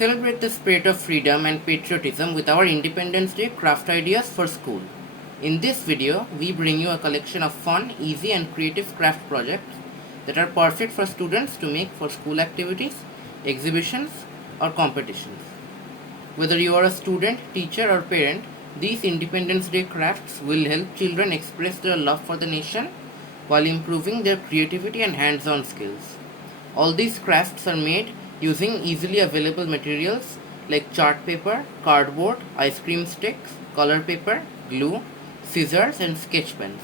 Celebrate the spirit of freedom and patriotism with our Independence Day craft ideas for school. In this video, we bring you a collection of fun, easy and creative craft projects that are perfect for students to make for school activities, exhibitions or competitions. Whether you are a student, teacher or parent, these Independence Day crafts will help children express their love for the nation while improving their creativity and hands-on skills. All these crafts are made using easily available materials like chart paper, cardboard, ice cream sticks, color paper, glue, scissors and sketch pens.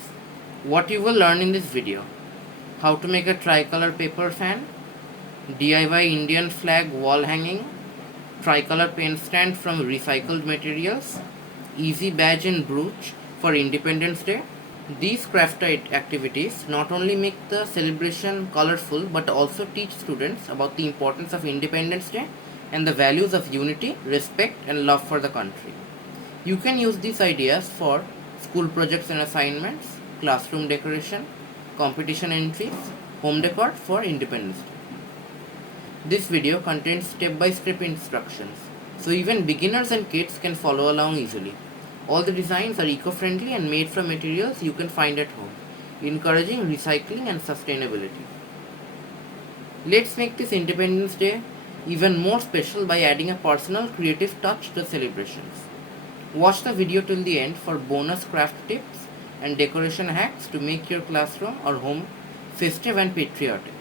What you will learn in this video: how to make a tricolor paper fan, DIY Indian flag wall hanging, tricolor pen stand from recycled materials, easy badge and brooch for Independence Day. These craft activities not only make the celebration colorful but also teach students about the importance of Independence Day and the values of unity, respect and love for the country. You can use these ideas for school projects and assignments, classroom decoration, competition entries, home decor for Independence Day. This video contains step-by-step instructions, so even beginners and kids can follow along easily. All the designs are eco-friendly and made from materials you can find at home, encouraging recycling and sustainability. Let's make this Independence Day even more special by adding a personal creative touch to the celebrations. Watch the video till the end for bonus craft tips and decoration hacks to make your classroom or home festive and patriotic.